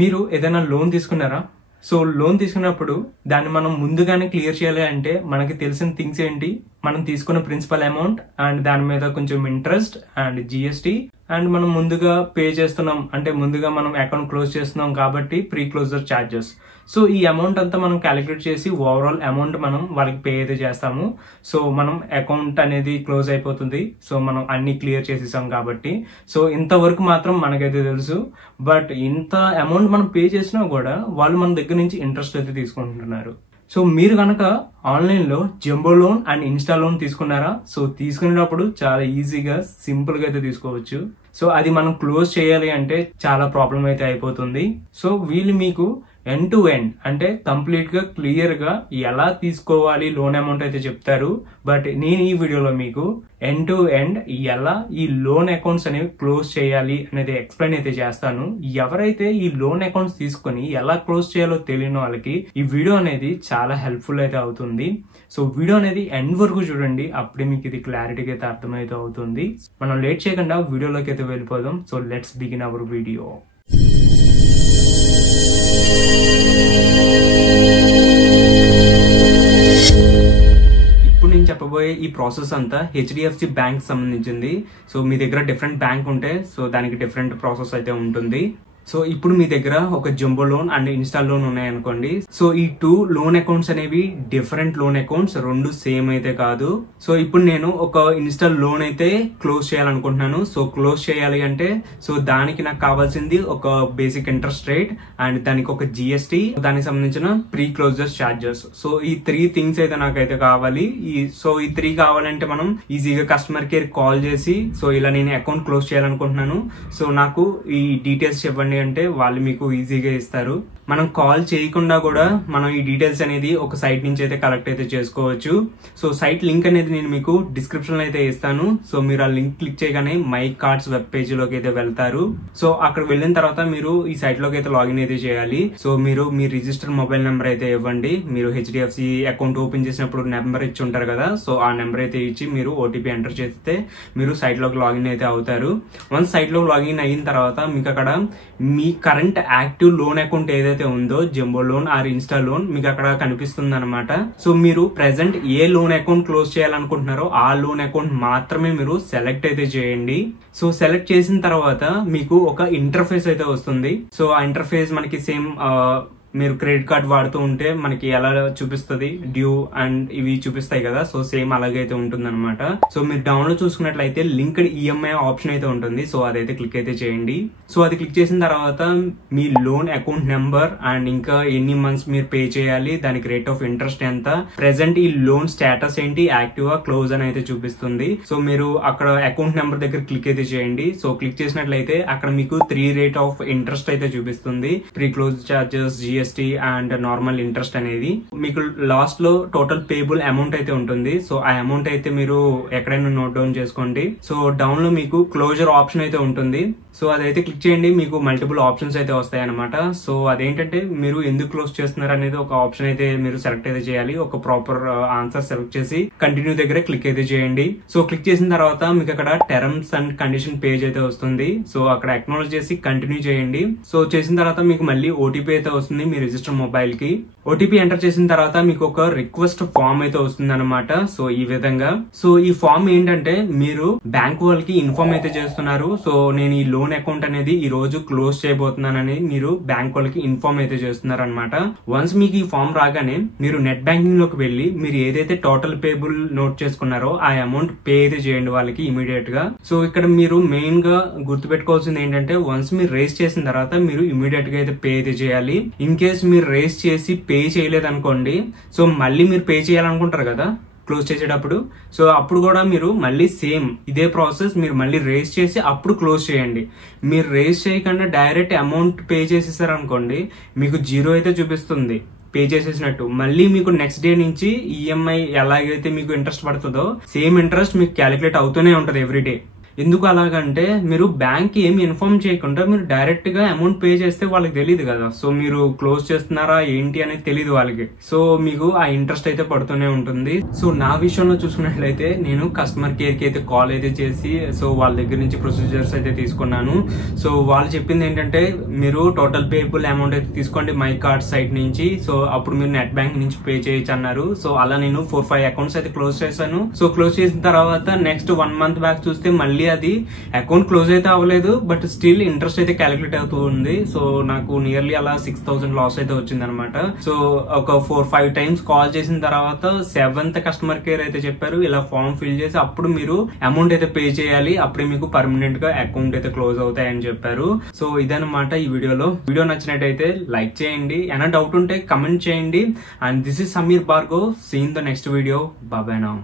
మీరు ఏదైనా లోన్ తీసుకున్నారా? సో లోన్ తీసుకున్నప్పుడు దాన్ని మనం ముందుగానే క్లియర్ చేయాలి అంటే మనకి తెలిసిన థింగ్స్ ఏంటి? మనం తీసుకున్న ప్రిన్సిపల్ అమౌంట్ అండ్ దాని మీద కొంచెం ఇంట్రెస్ట్ అండ్ జిఎస్టీ అండ్ మనం ముందుగా పే చేస్తున్నాం అంటే ముందుగా మనం అకౌంట్ క్లోజ్ చేస్తున్నాం కాబట్టి ప్రీ క్లోజర్ ఛార్జెస్. సో ఈ అమౌంట్ అంతా మనం క్యాలిక్యులేట్ చేసి ఓవరాల్ అమౌంట్ మనం వాళ్ళకి పే అయితే చేస్తాము. సో మనం అకౌంట్ అనేది క్లోజ్ అయిపోతుంది. సో మనం అన్ని క్లియర్ చేసేసాం కాబట్టి. సో ఇంతవరకు మాత్రం మనకైతే తెలుసు. బట్ ఇంత అమౌంట్ మనం పే చేసినా కూడా వాళ్ళు మన దగ్గర నుంచి ఇంట్రెస్ట్ అయితే తీసుకుంటున్నారు. సో మీరు కనుక ఆన్లైన్ లో jumbo loan and Insta loan తీసుకున్నారా? సో తీసుకునేటప్పుడు చాలా ఈజీగా సింపుల్ గా అయితే తీసుకోవచ్చు. సో అది మనం క్లోజ్ చేయాలి అంటే చాలా ప్రాబ్లం అయితే అయిపోతుంది. సో వీళ్ళు మీకు ఎండ్ టు ఎండ్ అంటే కంప్లీట్ గా క్లియర్ గా ఎలా తీసుకోవాలి లోన్ అమౌంట్ అయితే చెప్తారు. బట్ నేను ఈ వీడియోలో మీకు ఎండ్ టు ఎండ్ ఎలా ఈ లోన్ అకౌంట్స్ అనేవి క్లోజ్ చేయాలి అనేది ఎక్స్ప్లెయిన్ అయితే చేస్తాను. ఎవరైతే ఈ లోన్ అకౌంట్స్ తీసుకుని ఎలా క్లోజ్ చేయాలో తెలియని వాళ్ళకి ఈ వీడియో అనేది చాలా హెల్ప్ఫుల్ అయితే అవుతుంది. సో వీడియో అనేది ఎండ్ వరకు చూడండి, అప్పుడే మీకు ఇది క్లారిటీగా అయితే అర్థమైతే అవుతుంది. మనం లేట్ చేయకుండా వీడియోలోకి అయితే వెళ్ళిపోదాం. So let's begin our video. ఇప్పుడు నేను చెప్పబోయే ఈ ప్రాసెస్ అంతా హెచ్డిఎఫ్సి బ్యాంక్ సంబంధించింది. సో మీ దగ్గర డిఫరెంట్ బ్యాంక్ ఉంటే సో దానికి డిఫరెంట్ ప్రాసెస్ అయితే ఉంటుంది. సో ఇప్పుడు మీ దగ్గర ఒక jumbo loan and Insta loan ఉన్నాయనుకోండి. సో ఈ 2 లోన్ అకౌంట్స్ అనేవి డిఫరెంట్ లోన్ అకౌంట్స్, రెండు సేమ్ అయితే కాదు. సో ఇప్పుడు నేను ఒక ఇన్స్టా లోన్ అయితే క్లోజ్ చేయాలనుకుంటున్నాను. సో క్లోజ్ చేయాలి అంటే సో దానికి నాకు కావాల్సింది ఒక బేసిక్ ఇంట్రెస్ట్ రేట్ అండ్ దానికి ఒక జిఎస్టీ, దానికి సంబంధించిన ప్రీ క్లోజర్ ఛార్జెస్. సో ఈ 3 థింగ్స్ అయితే నాకైతే కావాలి. సో ఈ 3 కావాలంటే మనం ఈజీగా కస్టమర్ కేర్ కాల్ చేసి సో ఇలా నేను అకౌంట్ క్లోజ్ చేయాలనుకుంటున్నాను, సో నాకు ఈ డీటెయిల్స్ చెప్పండి అంటే వాళ్ళు మీకు ఈజీగా ఇస్తారు. మనం కాల్ చేయకుండా కూడా మనం ఈ డీటెయిల్స్ అనేది ఒక సైట్ నుంచి అయితే కలెక్ట్ అయితే చేసుకోవచ్చు. సో సైట్ లింక్ అనేది నేను మీకు డిస్క్రిప్షన్ లో అయితే ఇస్తాను. సో మీరు ఆ లింక్ క్లిక్ చేయగానే మై కార్డ్స్ వెబ్ పేజ్ లోకి అయితే వెళ్తారు. సో అక్కడ వెళ్ళిన తర్వాత మీరు ఈ సైట్ లోకి అయితే లాగిన్ అయితే చేయాలి. సో మీరు మీ రిజిస్టర్ మొబైల్ నెంబర్ అయితే ఇవ్వండి. మీరు హెచ్డిఎఫ్సి అకౌంట్ ఓపెన్ చేసినప్పుడు నెంబర్ ఇచ్చి ఉంటారు కదా, సో ఆ నెంబర్ అయితే ఇచ్చి మీరు ఓటీపీ ఎంటర్ చేస్తే మీరు సైట్ లోకి లాగిన్ అయితే అవుతారు. వన్స్ సైట్ లోకి లాగిన్ అయిన తర్వాత మీకు అక్కడ మీ కరెంట్ యాక్టివ్ లోన్ అకౌంట్ ఏదైతే ఉందో jumbo loan or insta loan మీకు అక్కడ కనిపిస్తుంది అనమాట. సో మీరు ప్రెసెంట్ ఏ లోన్ అకౌంట్ క్లోజ్ చేయాలనుకుంటున్నారో ఆ లోన్ అకౌంట్ మాత్రమే మీరు సెలెక్ట్ అయితే చేయండి. సో సెలెక్ట్ చేసిన తర్వాత మీకు ఒక ఇంటర్ఫేస్ అయితే వస్తుంది. సో ఆ ఇంటర్ఫేస్ మనకి సేమ్ మీరు క్రెడిట్ కార్డ్ వాడుతూ ఉంటే మనకి ఎలా చూపిస్తుంది, డ్యూ అండ్ ఇవి చూపిస్తాయి కదా, సో సేమ్ అలాగైతే ఉంటుంది అనమాట. సో మీరు డౌన్ లో చూసుకున్నట్లయితే లింక్డ్ ఈఎంఐ ఆప్షన్ అయితే ఉంటుంది. సో అదైతే క్లిక్ అయితే చేయండి. సో అది క్లిక్ చేసిన తర్వాత మీ లోన్ అకౌంట్ నెంబర్ అండ్ ఇంకా ఎన్ని మంత్స్ మీరు పే చేయాలి, దానికి రేట్ ఆఫ్ ఇంట్రెస్ట్ ఎంత, ప్రెసెంట్ ఈ లోన్ స్టేటస్ ఏంటి, యాక్టివ్ క్లోజ్ అని అయితే చూపిస్తుంది. సో మీరు అక్కడ అకౌంట్ నెంబర్ దగ్గర క్లిక్ అయితే చేయండి. సో క్లిక్ చేసినట్లయితే అక్కడ మీకు 3 రేట్ ఆఫ్ ఇంట్రెస్ట్ అయితే చూపిస్తుంది, pre close charges, GST and normal interest అనేది. మీకు లాస్ట్ లో టోటల్ పేబుల్ అమౌంట్ అయితే ఉంటుంది. సో ఆ అమౌంట్ అయితే మీరు ఎక్కడైనా నోట్ డౌన్ చేసుకోండి. సో డౌన్ లో మీకు క్లోజర్ ఆప్షన్ అయితే ఉంటుంది. సో అదైతే క్లిక్ చేయండి, మీకు మల్టిపుల్ ఆప్షన్స్ అయితే వస్తాయి అనమాట. సో అదేంటంటే మీరు ఎందుకు క్లోజ్ చేస్తున్నారు అనేది ఒక ఆప్షన్ అయితే మీరు సెలెక్ట్ అయితే చేయాలి. ఒక ప్రాపర్ ఆన్సర్ సెలెక్ట్ చేసి కంటిన్యూ దగ్గర క్లిక్ అయితే చేయండి. సో క్లిక్ చేసిన తర్వాత మీకు అక్కడ టర్మ్స్ అండ్ కండిషన్ పేజ్ అయితే వస్తుంది. సో అక్కడ అక్నాలెడ్జ్ చేసి కంటిన్యూ చేయండి. సో చేసిన తర్వాత మీకు మళ్ళీ ఓటీపీ అయితే వస్తుంది మీ రిజిస్టర్ మొబైల్ కి. ఓటీపీ ఎంటర్ చేసిన తర్వాత మీకు ఒక రిక్వెస్ట్ ఫామ్ అయితే వస్తుంది అనమాట. సో ఈ విధంగా. సో ఈ ఫామ్ ఏంటంటే మీరు బ్యాంక్ వాళ్ళకి ఇన్ఫార్మ్ అయితే చేస్తున్నారు. సో నేను ఈ లోన్ అకౌంట్ అనేది ఈ రోజు క్లోజ్ చేయబోతున్నానని మీరు బ్యాంక్ వాళ్ళకి ఇన్ఫార్మ్ అయితే చేస్తున్నారు అనమాట. వన్స్ మీకు ఈ ఫామ్ రాగానే మీరు నెట్ బ్యాంకింగ్ లోకి వెళ్ళి మీరు ఏదైతే టోటల్ పేబుల్ నోట్ చేసుకున్నారో ఆ అమౌంట్ పే అయితే చేయండి వాళ్ళకి ఇమీడియట్ గా. సో ఇక్కడ మీరు మెయిన్ గా గుర్తుపెట్టుకోవాల్సింది ఏంటంటే వన్స్ మీరు రేస్ చేసిన తర్వాత మీరు ఇమీడియట్ గా అయితే పే అయితే చేయాలి. ఇన్ కేస్ మీరు రేస్ చేసి పే చేయలేదు అనుకోండి, సో మళ్ళీ మీరు పే చేయాలనుకుంటారు కదా క్లోజ్ చేసేటప్పుడు, సో అప్పుడు కూడా మీరు మళ్ళీ సేమ్ ఇదే ప్రాసెస్ మీరు మళ్ళీ రేస్ చేసి అప్పుడు క్లోజ్ చేయండి. మీరు రేస్ చేయకుండా డైరెక్ట్ అమౌంట్ పే చేసేసారు అనుకోండి, మీకు 0 అయితే చూపిస్తుంది పే చేసేసినట్టు. మళ్ళీ మీకు నెక్స్ట్ డే నుంచి ఈఎంఐ ఎలాగైతే మీకు ఇంట్రెస్ట్ పడుతుందో సేమ్ ఇంట్రెస్ట్ మీకు క్యాలిక్యులేట్ అవుతూనే ఉంటది ఎవ్రీ డే. ఎందుకు అలాగంటే మీరు బ్యాంక్ ఏమి ఇన్ఫార్మ్ చేయకుండా మీరు డైరెక్ట్ గా అమౌంట్ పే చేస్తే వాళ్ళకి తెలియదు కదా. సో మీరు క్లోజ్ చేస్తున్నారా ఏంటి అనేది తెలియదు వాళ్ళకి. సో మీకు ఆ ఇంట్రెస్ట్ అయితే పడుతూనే ఉంటుంది. సో నా విషయంలో చూసుకున్నట్లయితే నేను కస్టమర్ కేర్ కి అయితే కాల్ అయితే చేసి సో వాళ్ళ దగ్గర నుంచి ప్రొసీజర్స్ అయితే తీసుకున్నాను. సో వాళ్ళు చెప్పింది ఏంటంటే మీరు టోటల్ పేబుల్ అమౌంట్ అయితే తీసుకోండి మై కార్డ్ సైట్ నుంచి, సో అప్పుడు మీరు నెట్ బ్యాంక్ నుంచి పే చేయొచ్చు అన్నారు. సో అలా నేను 4-5 అకౌంట్స్ అయితే క్లోజ్ చేశాను. సో క్లోజ్ చేసిన తర్వాత నెక్స్ట్ 1 month బ్యాక్ చూస్తే మళ్ళీ అది అకౌంట్ క్లోజ్ అయితే అవ్వలేదు, బట్ స్టిల్ ఇంట్రెస్ట్ అయితే క్యాలిక్యులేట్ అవుతూ ఉంది. సో నాకు నియర్లీ అలా 6,000 లాస్ అయితే వచ్చింది అనమాట. సో ఒక 4-5 టైమ్స్ కాల్ చేసిన తర్వాత 7th కస్టమర్ కేర్ అయితే చెప్పారు ఇలా ఫామ్ ఫిల్ చేసి అప్పుడు మీరు అమౌంట్ అయితే పే చేయాలి, అప్పుడే మీకు పర్మనెంట్ గా అకౌంట్ అయితే క్లోజ్ అవుతాయి అని చెప్పారు. సో ఇదన్నమాట ఈ వీడియోలో. వీడియో నచ్చినట్టయితే లైక్ చేయండి, ఏమైనా డౌట్ ఉంటే కమెంట్ చేయండి. And this is Sameer Bhargav, see in the next video. Bye now.